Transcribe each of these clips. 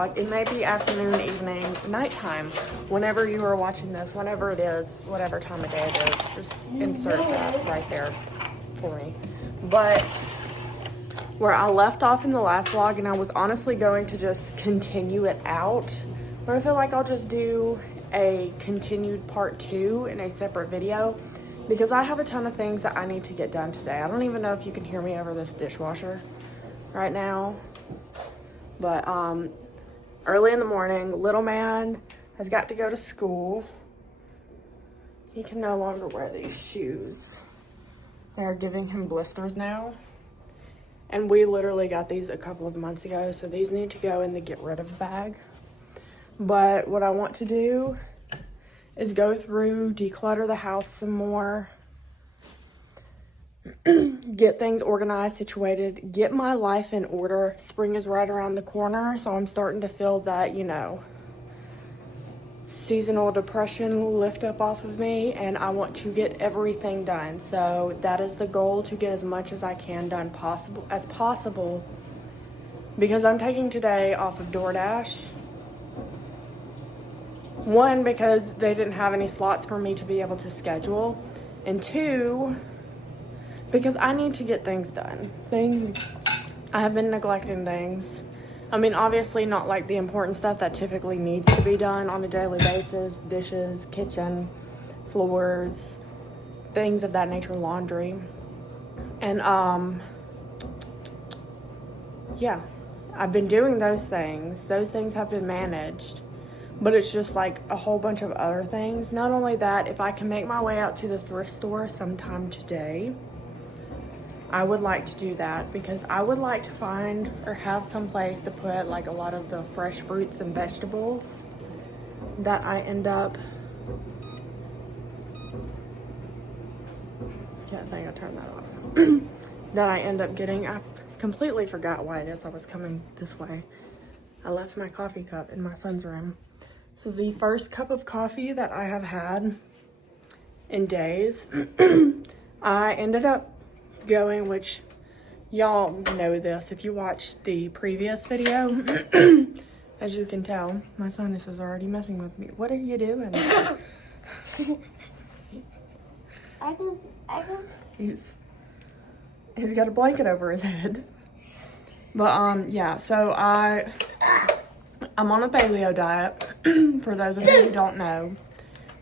vlog. It may be afternoon, evening, nighttime, whenever you are watching this, whenever it is, whatever time of day it is, just insert that right there for me. But where I left off in the last vlog, and I was honestly going to just continue it out, but I feel like I'll just do a continued part 2 in a separate video, because I have a ton of things that I need to get done today. I don't even know if you can hear me over this dishwasher right now, but early in the morning, little man has got to go to school. He can no longer wear these shoes. They're giving him blisters now, and we literally got these a couple of months ago, so these need to go in the get rid of bag. But what I want to do is go through, declutter the house some more, get things organized, situated, get my life in order. Spring is right around the corner, so I'm starting to feel that, you know, seasonal depression lift up off of me, and I want to get everything done. So that is the goal, to get as much as I can done possible, because I'm taking today off of DoorDash. One, because they didn't have any slots for me to be able to schedule, and two, because I need to get things done. I have been neglecting things. I mean, obviously not like the important stuff that typically needs to be done on a daily basis: dishes, kitchen, floors, things of that nature, laundry. And yeah, I've been doing those things. Those things have been managed. But it's just like a whole bunch of other things. Not only that, if I can make my way out to the thrift store sometime today, I would like to do that, because I would like to find or have some place to put like a lot of the fresh fruits and vegetables that I end up, yeah, I think I turned that off, that I end up getting. I completely forgot why it is I was coming this way. I left my coffee cup in my son's room. This is the first cup of coffee that I have had in days. I ended up going, which y'all know this if you watched the previous video. As you can tell, my sinus is already messing with me. What are you doing? I can. He's got a blanket over his head. But yeah, so I'm on a paleo diet. For those of you who don't know,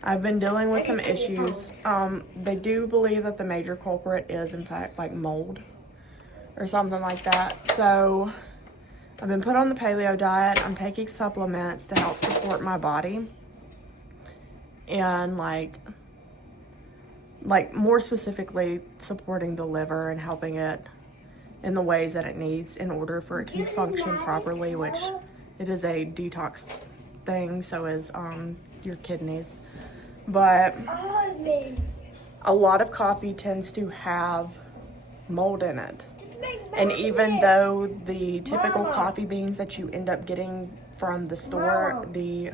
I've been dealing with some issues. They do believe that the major culprit is, in fact, like mold or something like that. So I've been put on the paleo diet. I'm taking supplements to help support my body, and like more specifically supporting the liver and helping it in the ways that it needs in order for it to function properly, which it is a detox thing, so is your kidneys. But a lot of coffee tends to have mold in it. And even though the typical coffee beans that you end up getting from the store, the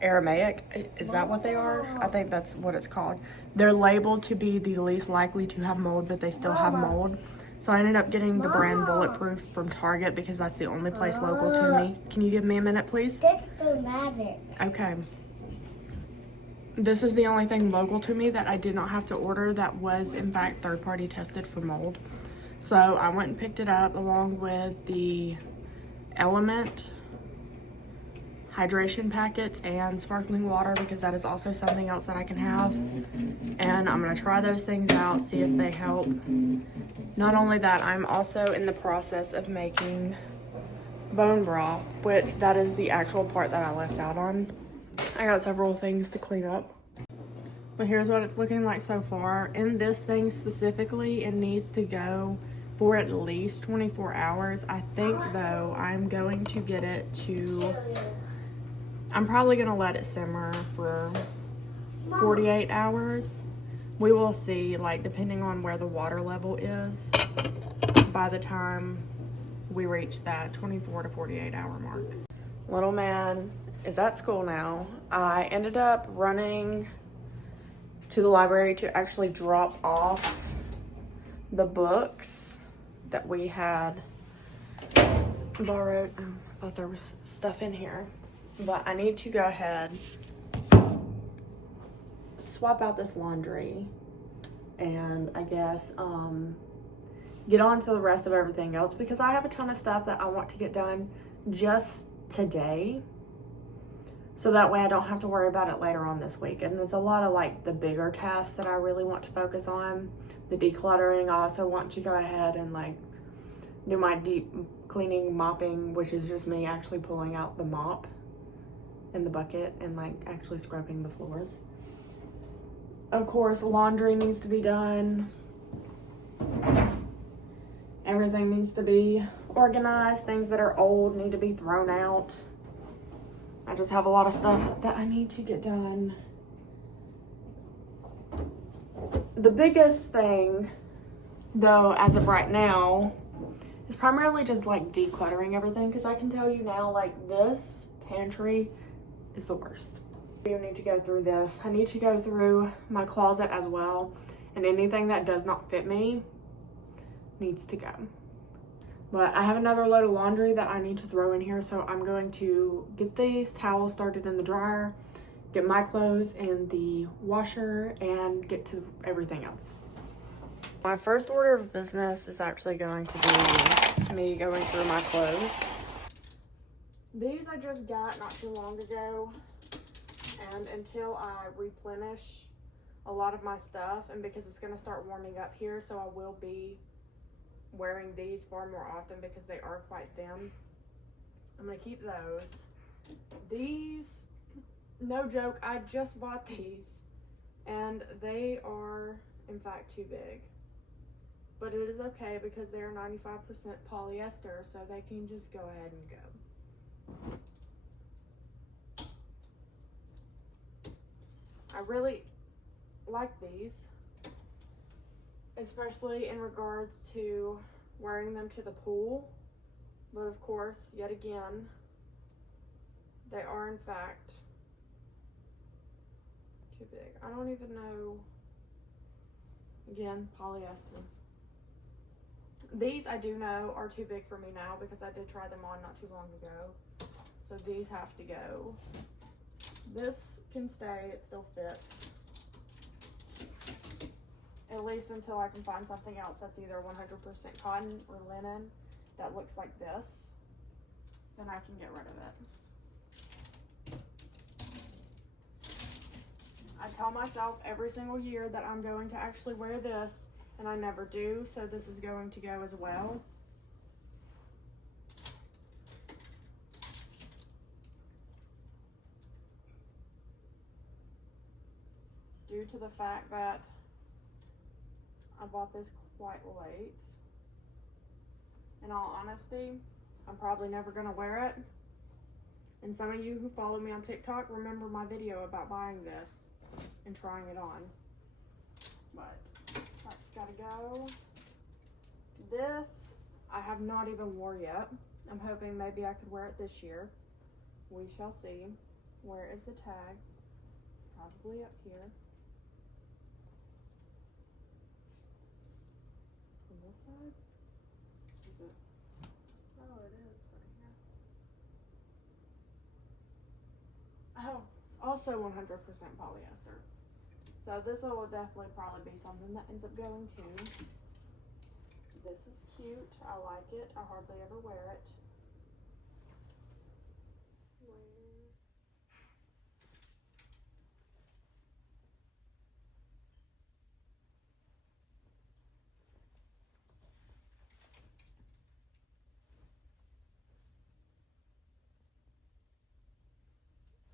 Aramaic, is that what they are? I think that's what it's called. They're labeled to be the least likely to have mold, but they still have mold. So I ended up getting the brand Bulletproof from Target, because that's the only place local to me. Can you give me a minute, please? That's the magic. Okay. This is the only thing local to me that I did not have to order that was, in fact, third-party tested for mold. So I went and picked it up along with the Element hydration packets and sparkling water, because that is also something else that I can have. And I'm going to try those things out, see if they help. Not only that, I'm also in the process of making bone broth, which that is the actual part that I left out on. I got several things to clean up, but here's what it's looking like so far. In this thing specifically, it needs to go for at least 24 hours. I think though I'm going to get it to, I'm probably gonna let it simmer for 48 hours. We will see, like, depending on where the water level is by the time we reach that 24 to 48 hour mark. Little man is at school now. I ended up running to the library to actually drop off the books that we had borrowed. Thought there was stuff in here, but I need to go ahead, swap out this laundry, and I guess get on to the rest of everything else, because I have a ton of stuff that I want to get done just today, so that way I don't have to worry about it later on this week. And there's a lot of like the bigger tasks that I really want to focus on. The decluttering, I also want to go ahead and like do my deep cleaning, mopping, which is just me actually pulling out the mop in the bucket and like actually scrubbing the floors. Of course, laundry needs to be done. Everything needs to be organized. Things that are old need to be thrown out. I just have a lot of stuff that I need to get done. The biggest thing, though, as of right now, is primarily just like decluttering everything, because I can tell you now, like, this pantry is the worst. You need to go through this. I need to go through my closet as well, and anything that does not fit me needs to go. But I have another load of laundry that I need to throw in here, so I'm going to get these towels started in the dryer, get my clothes in the washer, and get to everything else. My first order of business is actually going to be me going through my clothes. These I just got not too long ago, and until I replenish a lot of my stuff, and because it's going to start warming up here, so I will be wearing these far more often because they are quite thin. I'm going to keep those. These, no joke, I just bought these, and they are in fact too big. But it is okay because they're 95% polyester, so they can just go ahead and go. I really like these, especially in regards to wearing them to the pool. But of course, yet again, they are in fact too big. I don't even know. Again, polyester. These I do know are too big for me now because I did try them on not too long ago. So these have to go. This can stay, it still fits. At least until I can find something else that's either 100% cotton or linen that looks like this. Then I can get rid of it. I tell myself every single year that I'm going to actually wear this, and I never do, so this is going to go as well. Due to the fact that I bought this quite late, in all honesty, I'm probably never going to wear it. And some of you who follow me on TikTok remember my video about buying this and trying it on. But that's gotta go. This I have not even wore yet. I'm hoping maybe I could wear it this year. We shall see. Where is the tag? Probably up here. On this side? Is it? Oh, it is right here. Oh, it's also 100% polyester. So this will definitely probably be something that ends up going too. This is cute. I like it. I hardly ever wear it.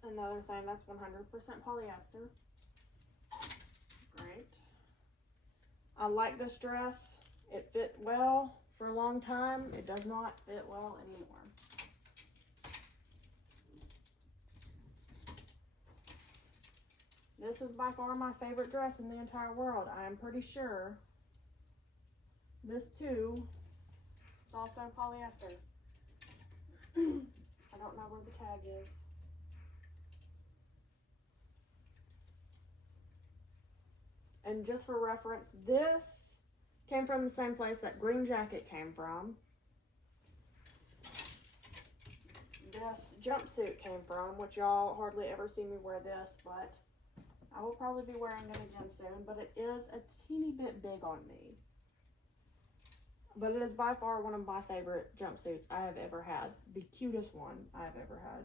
Another thing that's 100% polyester. Great. I like this dress. It fit well for a long time. It does not fit well anymore. This is by far my favorite dress in the entire world. I am pretty sure this too is also polyester. I don't know where the tag is. And just for reference, this came from the same place that green jacket came from. this jumpsuit came from, which y'all hardly ever see me wear this, but I will probably be wearing it again soon, but it is a teeny bit big on me. But it is by far one of my favorite jumpsuits I have ever had. The cutest one I have ever had.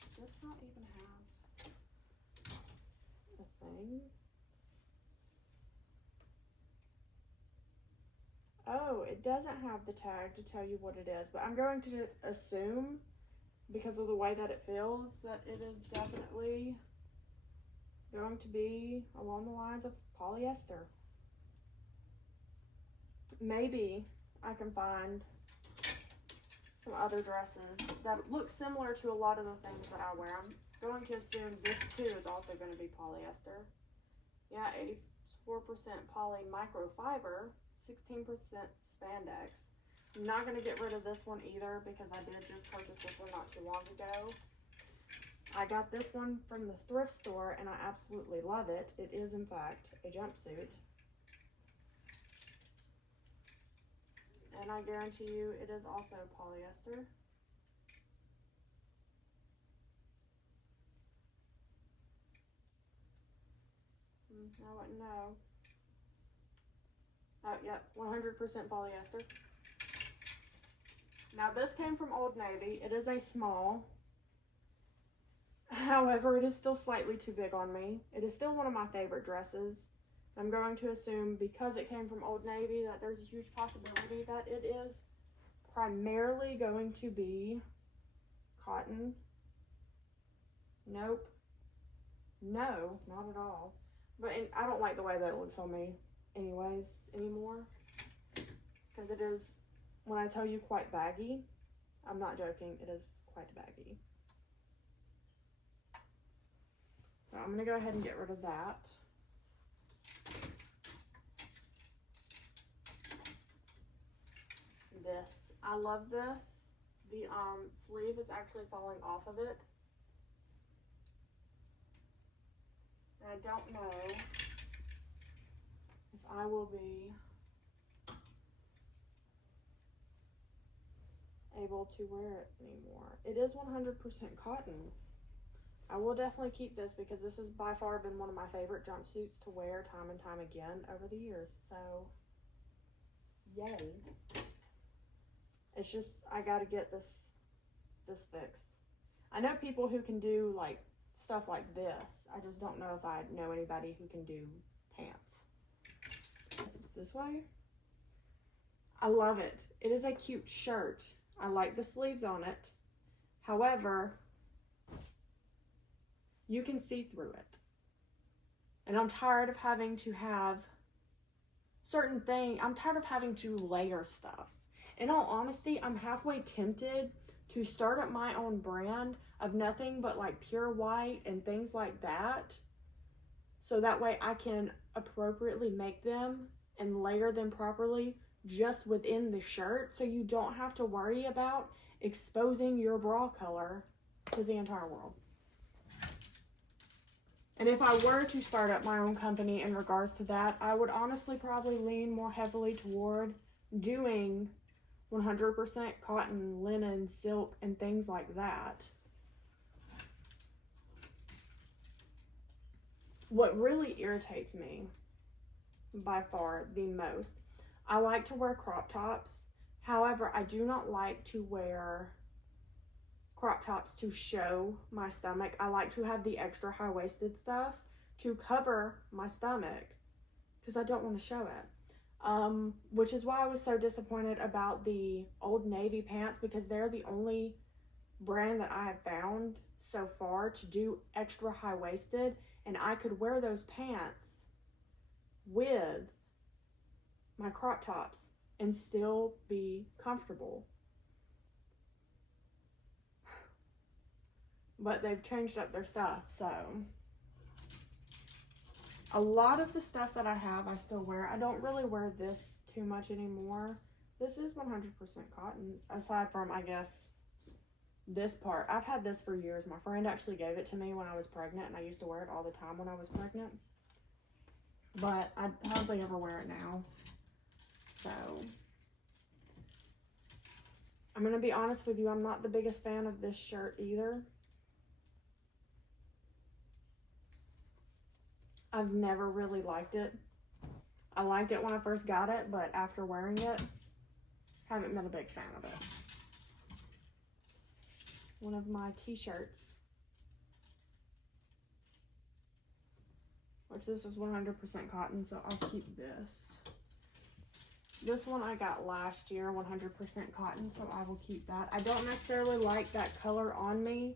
Does this not even have a thing? Oh, it doesn't have the tag to tell you what it is, but I'm going to assume, because of the way that it feels, that it is definitely going to be along the lines of polyester. Maybe I can find some other dresses that look similar to a lot of the things that I wear. I'm going to assume this too is also going to be polyester. Yeah, 84% poly microfiber, 16% spandex. I'm not going to get rid of this one either because I did just purchase this one not too long ago. I got this one from the thrift store and I absolutely love it. It is in fact a jumpsuit. And I guarantee you it is also polyester. I wouldn't know. Oh, yep, 100% polyester. Now this came from Old Navy. It is a small. However, it is still slightly too big on me. It is still one of my favorite dresses. I'm going to assume because it came from Old Navy that there's a huge possibility that it is primarily going to be cotton. Nope. No, not at all. But I don't like the way that it looks on me anyways anymore. Because it is, when I tell you quite baggy, I'm not joking, it is quite baggy. So I'm going to go ahead and get rid of that. This, I love this. The sleeve is actually falling off of it. And I don't know if I will be able to wear it anymore. It is 100% cotton. I will definitely keep this because this has by far been one of my favorite jumpsuits to wear time and time again over the years. So, yay. It's just, I gotta get this fixed. I know people who can do like stuff like this. I just don't know if I know anybody who can do pants. This is this way. I love it. It is a cute shirt. I like the sleeves on it. However, you can see through it. And I'm tired of having to have certain things. I'm tired of having to layer stuff. In all honesty, I'm halfway tempted to start up my own brand of nothing but like pure white and things like that. So that way I can appropriately make them and layer them properly just within the shirt. So you don't have to worry about exposing your bra color to the entire world. And if I were to start up my own company in regards to that, I would honestly probably lean more heavily toward doing 100% cotton, linen, silk, and things like that. What really irritates me by far the most, I like to wear crop tops. However, I do not like to wear crop tops to show my stomach. I like to have the extra high-waisted stuff to cover my stomach because I don't want to show it. Which is why I was so disappointed about the Old Navy pants because they're the only brand that I have found so far to do extra high-waisted, and I could wear those pants with my crop tops and still be comfortable. But they've changed up their stuff, so a lot of the stuff that I have I still wear. I don't really wear this too much anymore. This is 100% cotton, aside from, I guess, this part. I've had this for years. My friend actually gave it to me when I was pregnant, and I used to wear it all the time when I was pregnant. but I hardly ever wear it now. So I'm going to be honest with you, I'm not the biggest fan of this shirt either. I've never really liked it. I liked it when I first got it, but after wearing it, haven't been a big fan of it. One of my t-shirts, which this is 100% cotton, so I'll keep this. This one I got last year, 100% cotton, so I will keep that. I don't necessarily like that color on me,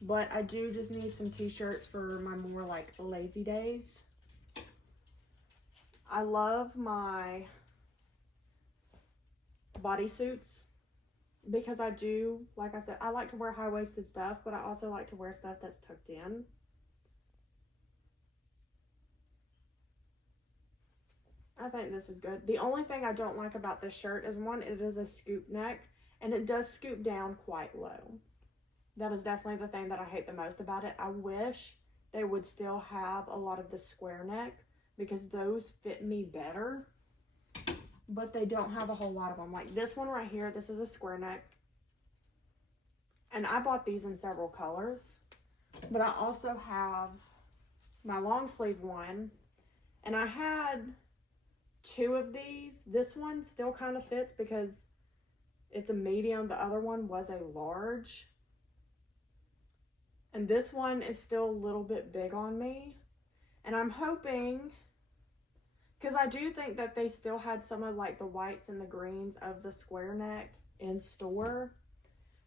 but I do just need some t-shirts for my more like lazy days. I love my bodysuits because I do, like I said, I like to wear high-waisted stuff, but I also like to wear stuff that's tucked in. I think this is good. The only thing I don't like about this shirt is, one, it is a scoop neck, and it does scoop down quite low. That is definitely the thing that I hate the most about it. I wish they would still have a lot of the square neck, because those fit me better, but they don't have a whole lot of them. Like this one right here, this is a square neck, and I bought these in several colors, but I also have my long sleeve one, and I had 2 of these. This one still kind of fits because it's a medium. The other one was a large, and this one is still a little bit big on me. And I'm hoping, because I do think that they still had some of like the whites and the greens of the square neck in store.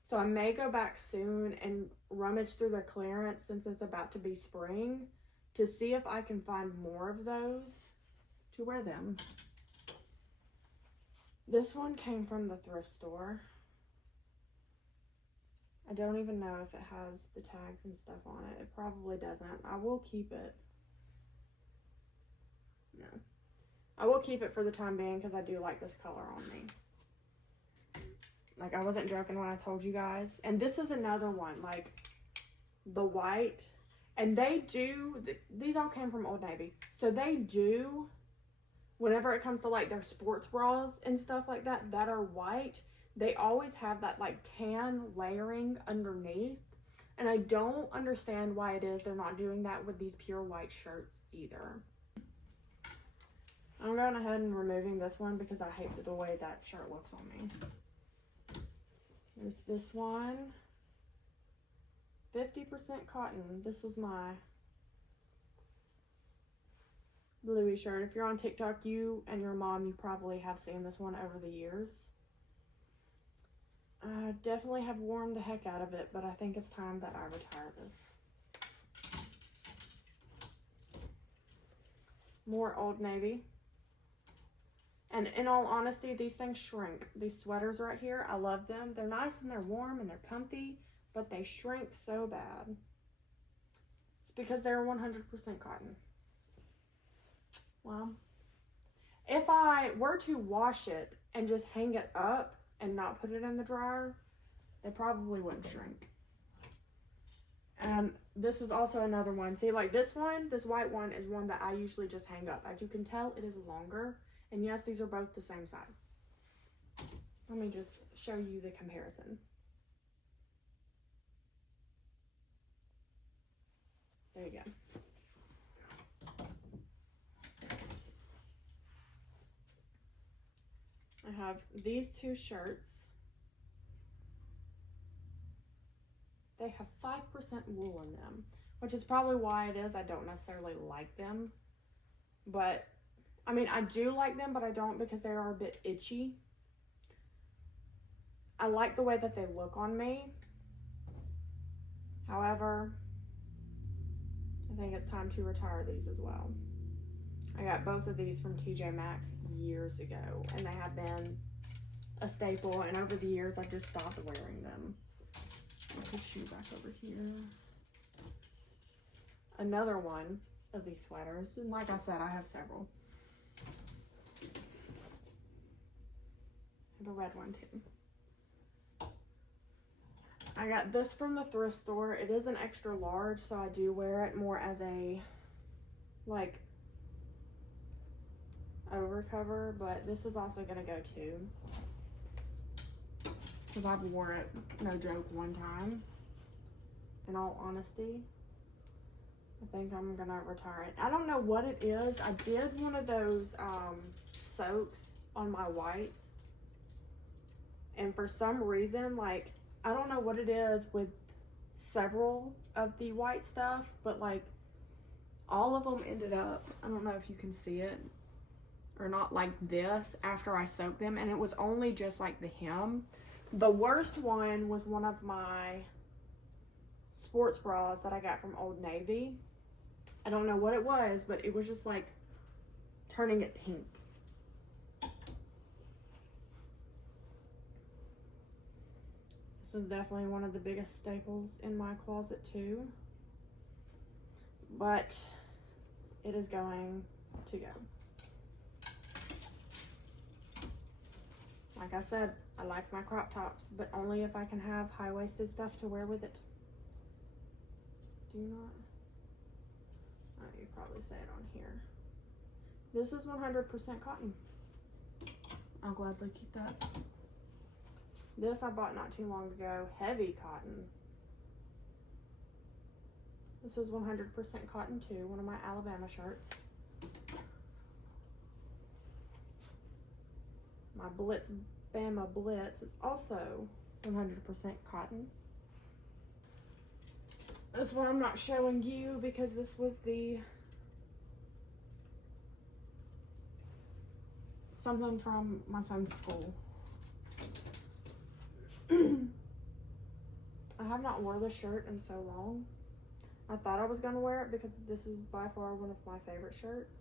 So I may go back soon and rummage through the clearance, since it's about to be spring, to see if I can find more of those to wear them. This one came from the thrift store. I don't even know if it has the tags and stuff on it. It probably doesn't. I will keep it. No. I will keep it for the time being because I do like this color on me. Like, I wasn't joking when I told you guys. And this is another one, like the white. And they do, these all came from Old Navy. So they do, whenever it comes to like their sports bras and stuff like that, that are white, they always have that like tan layering underneath. And I don't understand why it is they're not doing that with these pure white shirts either. I'm going ahead and removing this one because I hate the way that shirt looks on me. There's this one. 50% cotton. This was my bluey shirt. If you're on TikTok, you and your mom, you probably have seen this one over the years. I definitely have worn the heck out of it, but I think it's time that I retire this. More Old Navy. And in all honesty, these things shrink. These sweaters right here, I love them. They're nice and they're warm and they're comfy, but they shrink so bad. It's because they're 100% cotton. Well, if I were to wash it and just hang it up and not put it in the dryer, they probably wouldn't shrink. This is also another one. See, like this one, this white one is one that I usually just hang up. As you can tell, it is longer. And yes, these are both the same size. Let me just show you the comparison. There you go. I have these 2 shirts. They have 5% wool in them, which is probably why it is I don't necessarily like them. But I mean, I do like them, but I don't because they are a bit itchy. I like the way that they look on me. However, I think it's time to retire these as well. I got both of these from TJ Maxx years ago, and they have been a staple, and over the years, I've just stopped wearing them. I'll put the shoe back over here. Another one of these sweaters, and like I said, I have several. I have a red one too. I got this from the thrift store. It is an extra large, so I do wear it more as a like over cover, but this is also gonna go too. Because I've worn it, no joke, one time. In all honesty, I think I'm gonna retire it. I don't know what it is. I did one of those soaks on my whites. And for some reason, like, I don't know what it is with several of the white stuff, but like all of them ended up, I don't know if you can see it or not, like this after I soaked them, and it was only just like the hem. The worst one was one of my sports bras that I got from Old Navy. I don't know what it was, but it was just like turning it pink. This is definitely one of the biggest staples in my closet too, but it is going to go. Like I said, I like my crop tops, but only if I can have high-waisted stuff to wear with it. Do you not? Oh, you probably say it on here. This is 100% cotton. I'll gladly keep that. This I bought not too long ago, heavy cotton. This is 100% cotton too, one of my Alabama shirts. My Bama Blitz is also 100% cotton. This one I'm not showing you because this was the something from my son's school. I have not worn this shirt in so long. I thought I was gonna wear it because this is by far one of my favorite shirts.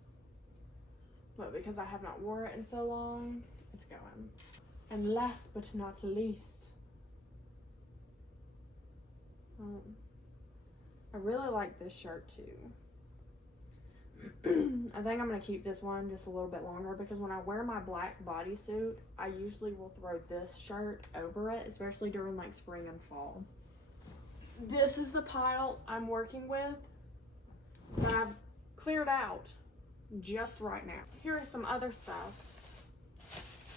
But because I have not worn it in so long, it's going. And last but not least, I really like this shirt too. I think I'm gonna keep this one just a little bit longer because when I wear my black bodysuit, I usually will throw this shirt over it, especially during like spring and fall. This is the pile I'm working with that I've cleared out just right now. Here is some other stuff.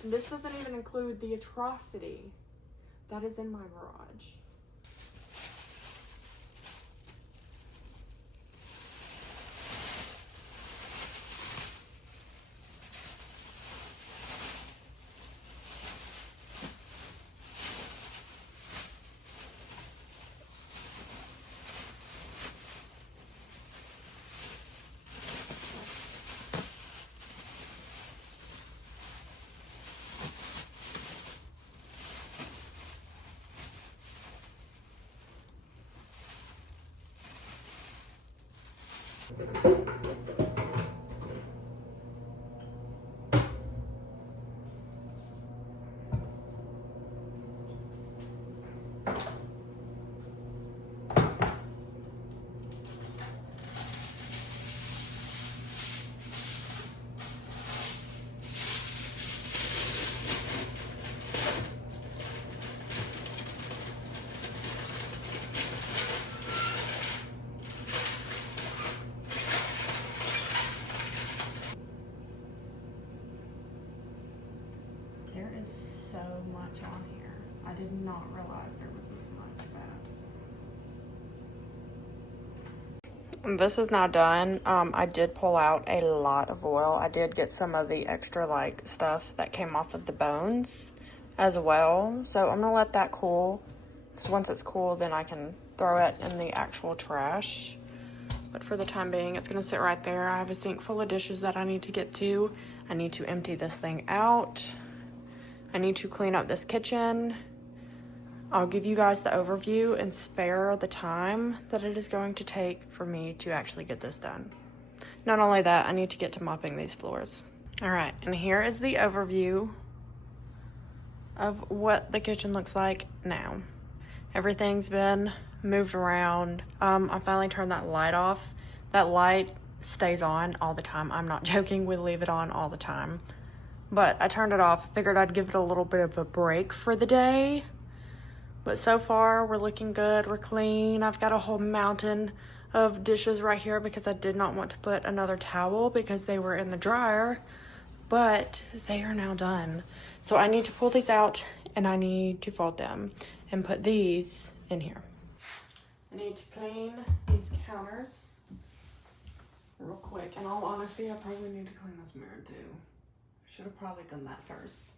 And this doesn't even include the atrocity that is in my garage. There is so much on here. I did not realize there was this much of that. This is now done. I did pull out a lot of oil. I did get some of the extra like stuff that came off of the bones as well. So I'm gonna let that cool. Because once it's cool, then I can throw it in the actual trash. But for the time being, it's gonna sit right there. I have a sink full of dishes that I need to get to. I need to empty this thing out. I need to clean up this kitchen. I'll give you guys the overview and spare the time that it is going to take for me to actually get this done. Not only that, I need to get to mopping these floors. All right, and here is the overview of what the kitchen looks like now. Everything's been moved around. I finally turned that light off. That light stays on all the time. I'm not joking, we leave it on all the time. But I turned it off. Figured I'd give it a little bit of a break for the day. But so far, we're looking good. We're clean. I've got a whole mountain of dishes right here because I did not want to put another towel because they were in the dryer. but they are now done. So I need to pull these out and I need to fold them and put these in here. I need to clean these counters real quick. In all honesty, I probably need to clean this mirror too. I should have probably done that first.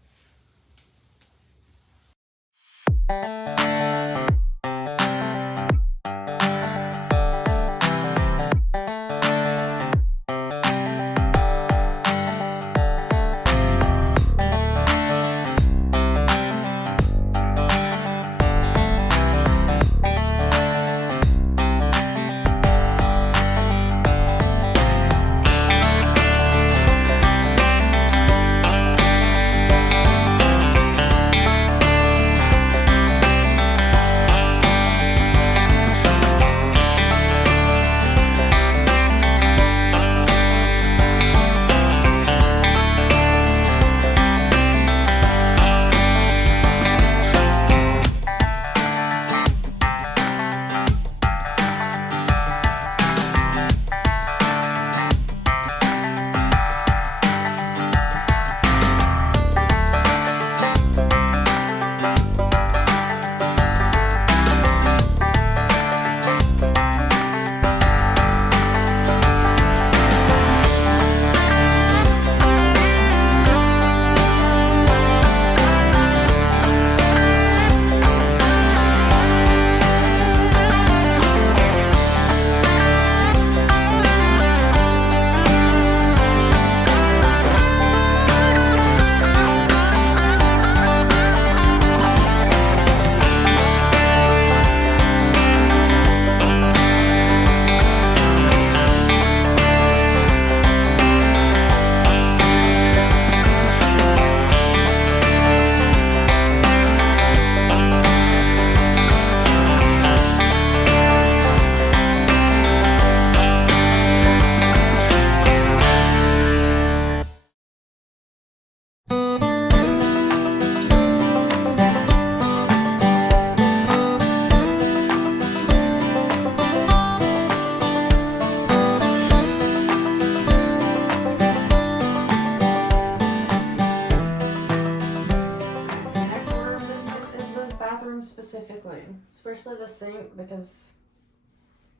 Specifically, especially the sink because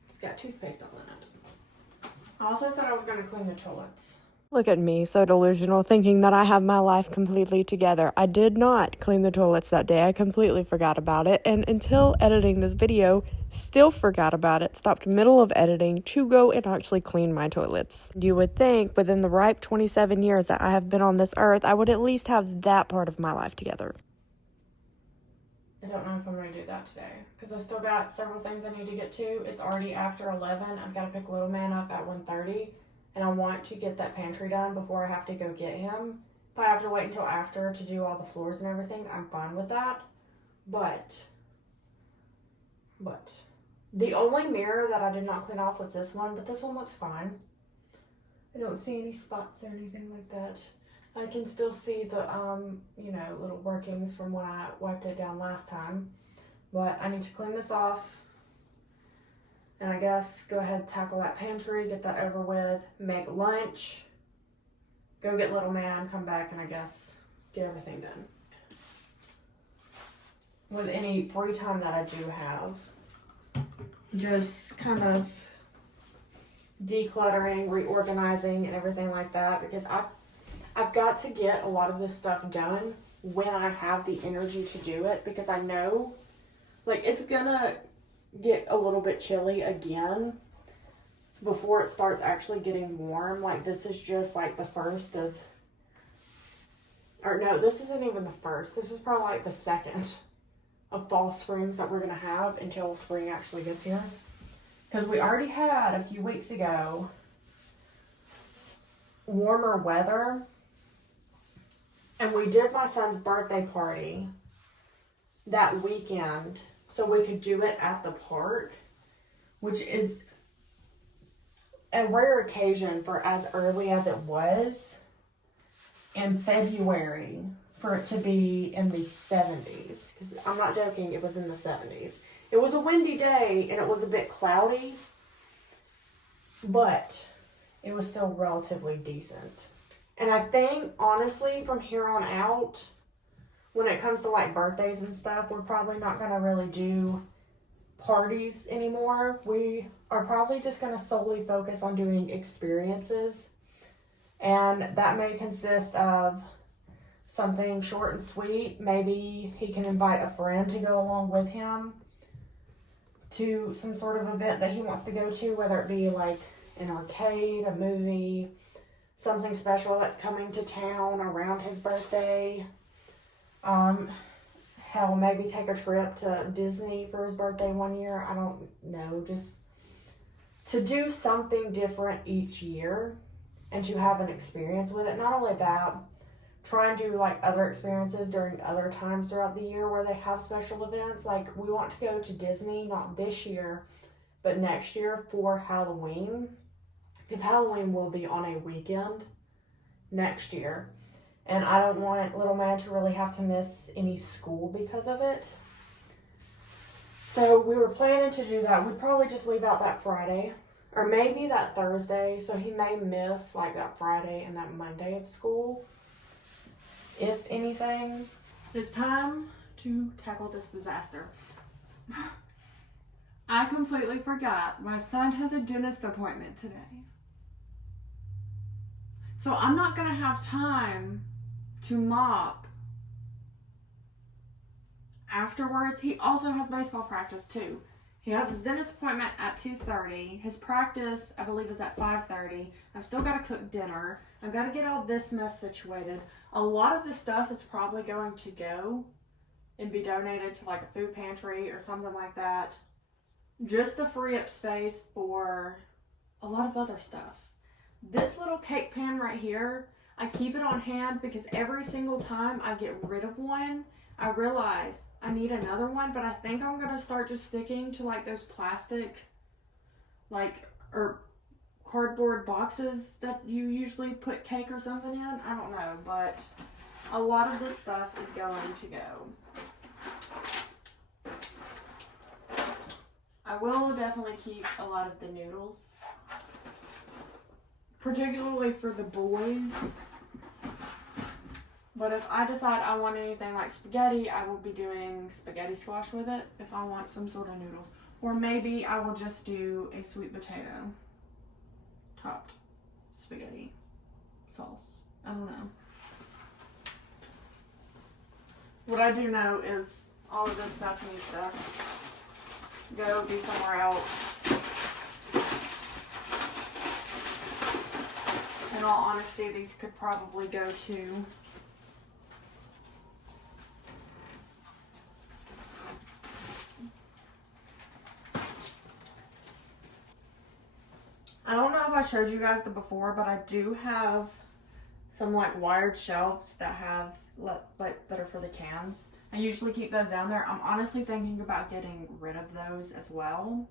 it's got toothpaste all in it. I also said I was going to clean the toilets. Look at me, so delusional, thinking that I have my life completely together. I did not clean the toilets that day. I completely forgot about it, and until editing this video, still forgot about it. Stopped middle of editing to go and actually clean my toilets. You would think within the ripe 27 years that I have been on this earth, I would at least have that part of my life together. I don't know if I'm going to do that today because I still got several things I need to get to. It's already after 11. I've got to pick little man up at 1:30, and I want to get that pantry done before I have to go get him. If I have to wait until after to do all the floors and everything, I'm fine with that. But the only mirror that I did not clean off was this one, but this one looks fine. I don't see any spots or anything like that. I can still see the, little workings from when I wiped it down last time. But I need to clean this off. And I guess go ahead and tackle that pantry, get that over with, make lunch, go get little man, come back, and I guess get everything done. With any free time that I do have, just kind of decluttering, reorganizing, and everything like that, because I've got to get a lot of this stuff done when I have the energy to do it, because I know, it's gonna get a little bit chilly again before it starts actually getting warm. This is just, the first of, or no, this isn't even the first. This is probably, the second of fall springs that we're gonna have until spring actually gets here. Because we already had, a few weeks ago, warmer weather. And we did my son's birthday party that weekend so we could do it at the park, which is a rare occasion for as early as it was in February for it to be in the 70s. Because I'm not joking, it was in the 70s. It was a windy day and it was a bit cloudy, but it was still relatively decent. And I think, honestly, from here on out, when it comes to like birthdays and stuff, we're probably not going to really do parties anymore. We are probably just going to solely focus on doing experiences. And that may consist of something short and sweet. Maybe he can invite a friend to go along with him to some sort of event that he wants to go to, whether it be like an arcade, a movie, something special that's coming to town around his birthday. Hell, maybe take a trip to Disney for his birthday one year. I don't know, just to do something different each year and to have an experience with it. Not only that, try and do like other experiences during other times throughout the year where they have special events. Like, we want to go to Disney, not this year, but next year for Halloween, because Halloween will be on a weekend next year. And I don't want little man to really have to miss any school because of it. So we were planning to do that. We'd probably just leave out that Friday, or maybe that Thursday, so he may miss like that Friday and that Monday of school, if anything. It's time to tackle this disaster. I completely forgot my son has a dentist appointment today. So I'm not going to have time to mop afterwards. He also has baseball practice too. He has his dentist appointment at 2:30. His practice, I believe, is at 5:30. I've still got to cook dinner. I've got to get all this mess situated. A lot of this stuff is probably going to go and be donated to like a food pantry or something like that, just to free up space for a lot of other stuff. This little cake pan right here, I keep it on hand because every single time I get rid of one, I realize I need another one, but I think I'm going to start just sticking to like those plastic, like, or cardboard boxes that you usually put cake or something in. I don't know, but a lot of this stuff is going to go. I will definitely keep a lot of the noodles, particularly for the boys. But if I decide I want anything like spaghetti, I will be doing spaghetti squash with it if I want some sort of noodles. Or maybe I will just do a sweet potato topped spaghetti sauce. I don't know. What I do know is all of this stuff needs to go be somewhere else. In all honesty, these could probably go to I don't know if I showed you guys the before, but I do have some like wired shelves that have like that are for the cans. I usually keep those down there. I'm honestly thinking about getting rid of those as well,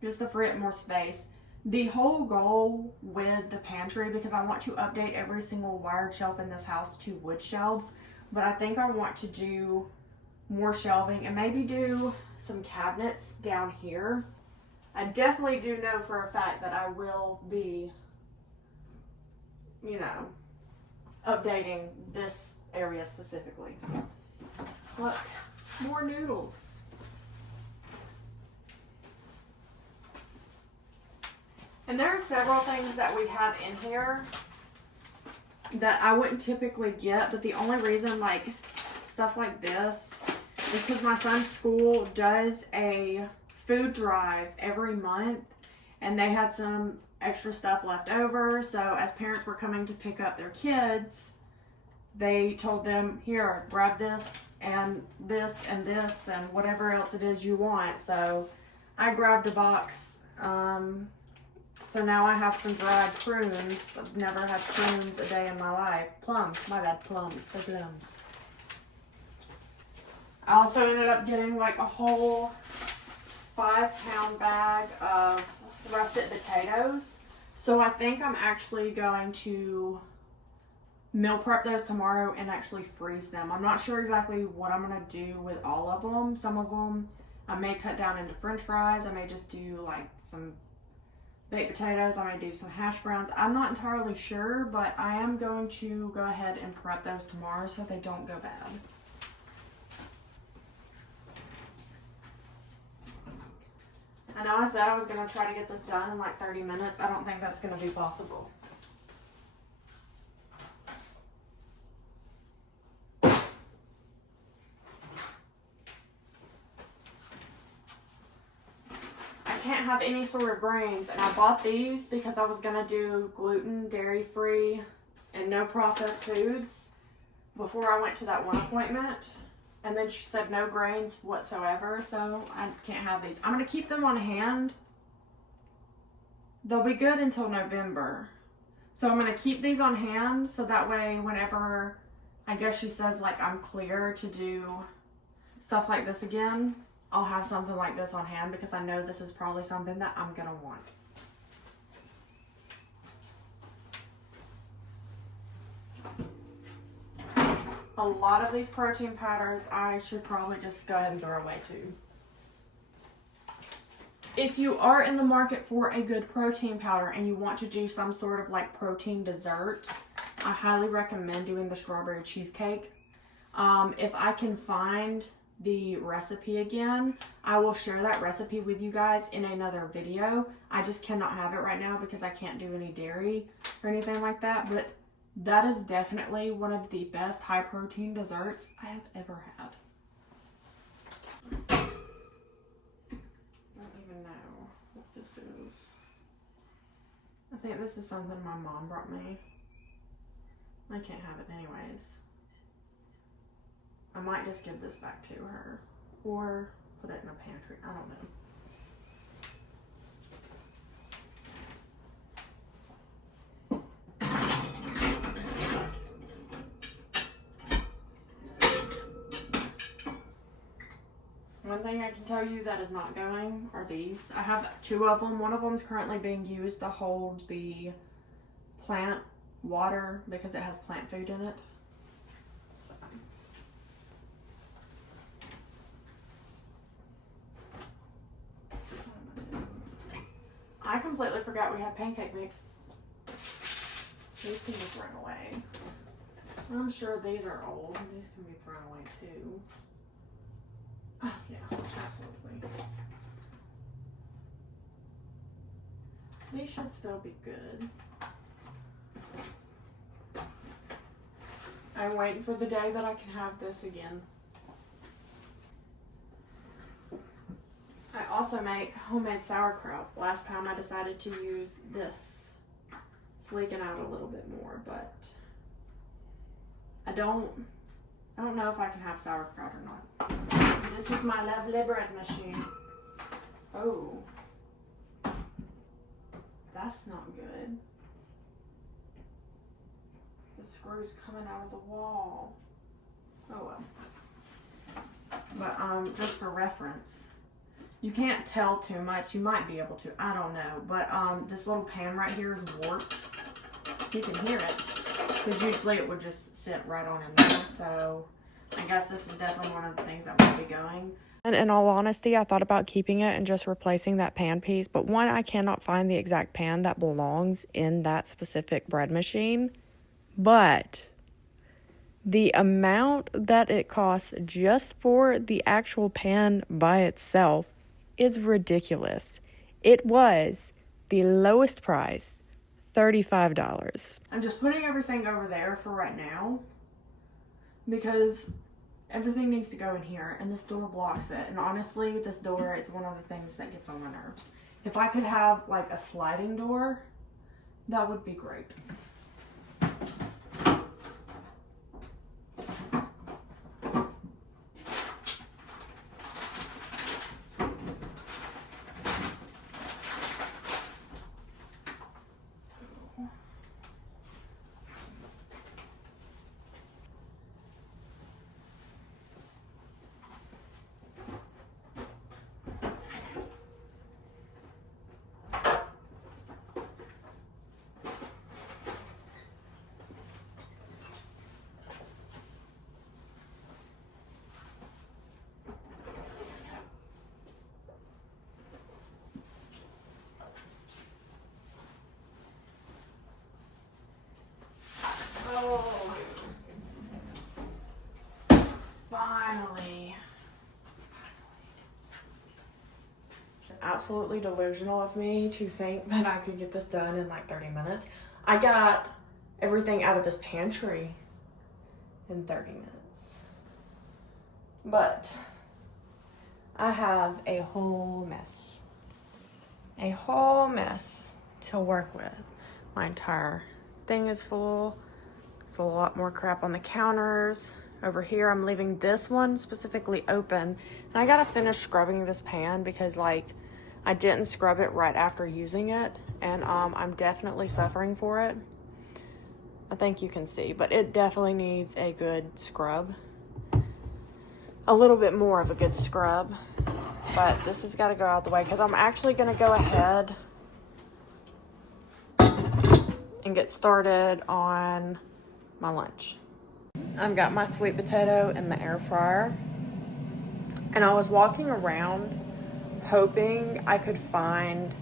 just to free up more space. The whole goal with the pantry, because I want to update every single wired shelf in this house to wood shelves, but I think I want to do more shelving and maybe do some cabinets down here. I definitely do know for a fact that I will be, you know, updating this area specifically. Look, more noodles. And there are several things that we have in here that I wouldn't typically get, but the only reason like stuff like this is because my son's school does a food drive every month, and they had some extra stuff left over. So as parents were coming to pick up their kids, they told them, here, grab this and this and this and whatever else it is you want. So I grabbed a box. So now I have some dried prunes. I've never had prunes a day in my life. Plums, my bad, plums, the plums. I also ended up getting like a whole 5-pound bag of russet potatoes. So I think I'm actually going to meal prep those tomorrow and actually freeze them. I'm not sure exactly what I'm going to do with all of them. Some of them I may cut down into french fries. I may just do like some baked potatoes. I may do some hash browns. I'm not entirely sure, but I am going to go ahead and prep those tomorrow so they don't go bad. I know I said I was going to try to get this done in like 30 minutes. I don't think that's going to be possible. Can't have any sort of grains, and I bought these because I was gonna do gluten, dairy free, and no processed foods before I went to that one appointment, and then she said no grains whatsoever, so I can't have these. I'm gonna keep them on hand. They'll be good until November, so I'm gonna keep these on hand so that way whenever I guess she says like I'm clear to do stuff like this again, I'll have something like this on hand because I know this is probably something that I'm gonna want. A lot of these protein powders I should probably just go ahead and throw away too. If you are in the market for a good protein powder and you want to do some sort of like protein dessert, I highly recommend doing the strawberry cheesecake. If I can find the recipe again, I will share that recipe with you guys in another video. I just cannot have it right now because I can't do any dairy or anything like that, but that is definitely one of the best high protein desserts I have ever had. I don't even know what this is. I think this is something my mom brought me. I can't have it anyways. I might just give this back to her or put it in a pantry. I don't know. One thing I can tell you that is not going are these. I have two of them. One of them is currently being used to hold the plant water because it has plant food in it. So. I completely forgot we had pancake mix. These can be thrown away. I'm sure these are old. These can be thrown away too. Oh, yeah, absolutely. These should still be good. I'm waiting for the day that I can have this again. I also make homemade sauerkraut. Last time I decided to use this. It's leaking out a little bit more, but I don't know if I can have sauerkraut or not. This is my lovely bread machine. Oh. That's not good. The screw's coming out of the wall. Oh well. But just for reference, you can't tell too much. You might be able to. I don't know. But this little pan right here is warped. You can hear it. Because usually it would just sit right on in there. So I guess this is definitely one of the things that will be going. And in all honesty, I thought about keeping it and just replacing that pan piece. But one, I cannot find the exact pan that belongs in that specific bread machine. But the amount that it costs just for the actual pan by itself is ridiculous. It was the lowest price, $35. I'm just putting everything over there for right now because everything needs to go in here and this door blocks it. And honestly, this door is one of the things that gets on my nerves. If I could have like a sliding door, that would be great. absolutely delusional of me to think that I could get this done in like 30 minutes. I got everything out of this pantry in 30 minutes. But I have a whole mess. A whole mess to work with. My entire thing is full. There's a lot more crap on the counters. Over here, I'm leaving this one specifically open. And I gotta finish scrubbing this pan because like I didn't scrub it right after using it. And I'm definitely suffering for it. I think you can see, but it definitely needs a good scrub. A little bit more of a good scrub. But this has got to go out the way because I'm actually going to go ahead and get started on my lunch. I've got my sweet potato in the air fryer. And I was walking around hoping I could find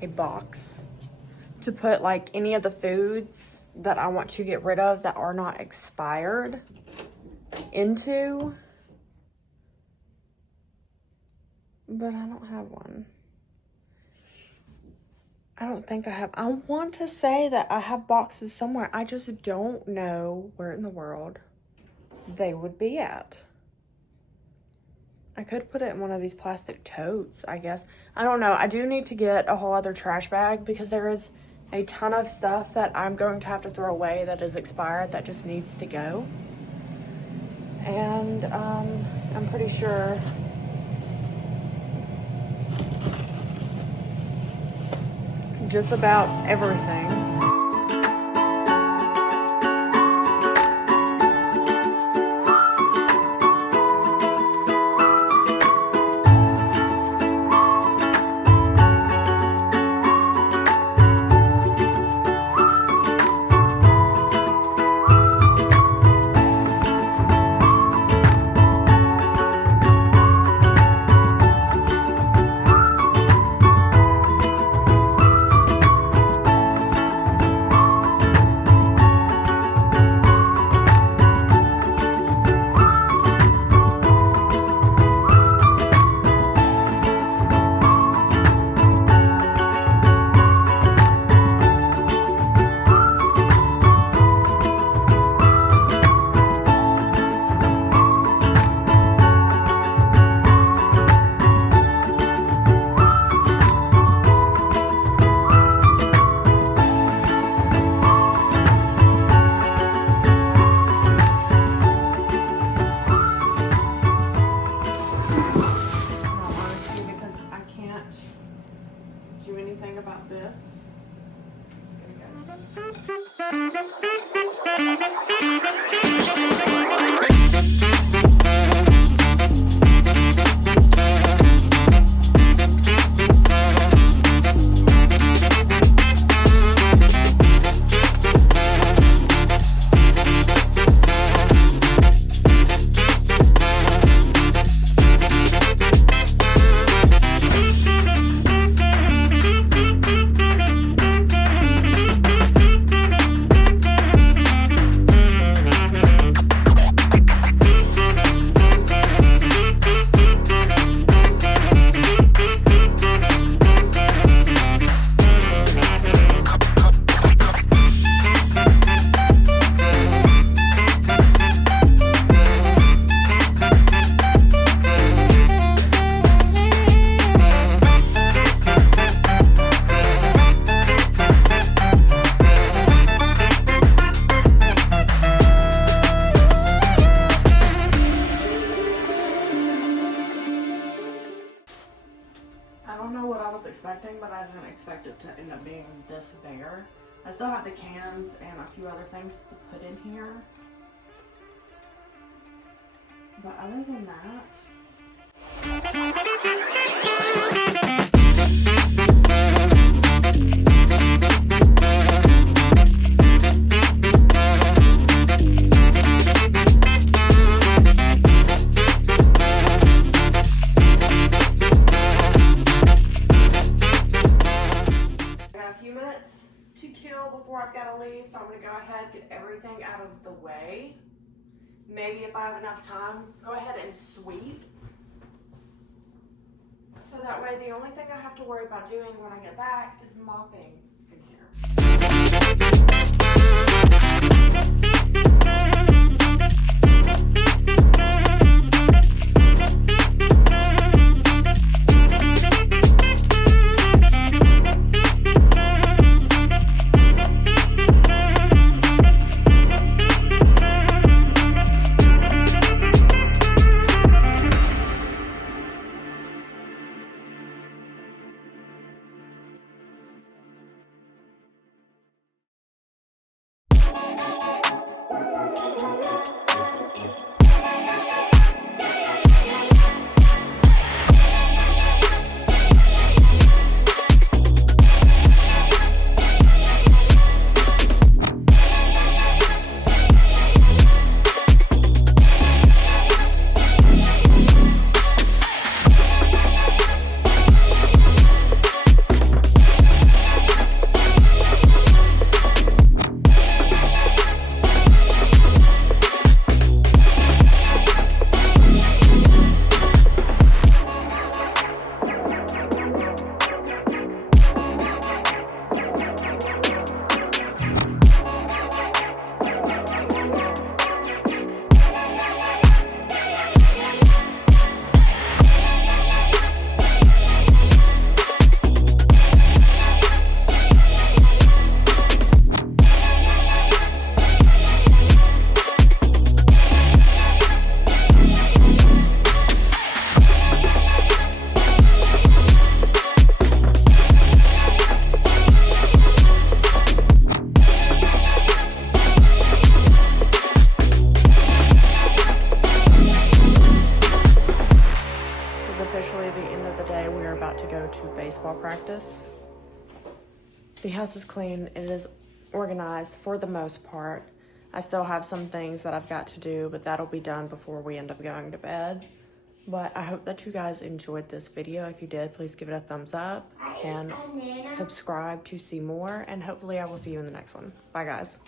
a box to put like any of the foods that I want to get rid of that are not expired into. But I don't have one. I don't think I have. I want to say that I have boxes somewhere. I just don't know where in the world they would be at. I could put it in one of these plastic totes, I guess. I don't know. I do need to get a whole other trash bag because there is a ton of stuff that I'm going to have to throw away that is expired that just needs to go. And I'm pretty sure just about everything. Do anything about this. Expecting, but I didn't expect it to end up being this bare. I still have the cans and a few other things to put in here. But other than that, before I've got to leave, so I'm going to go ahead, get everything out of the way. Maybe if I have enough time, go ahead and sweep. So that way the only thing I have to worry about doing when I get back is mopping in here. Officially the end of the day. We are about to go to baseball practice. The house is clean. It is organized for the most part. I still have some things that I've got to do, but that'll be done before we end up going to bed. But I hope that you guys enjoyed this video. If you did, please give it a thumbs up and subscribe to see more, and hopefully I will see you in the next one. Bye guys.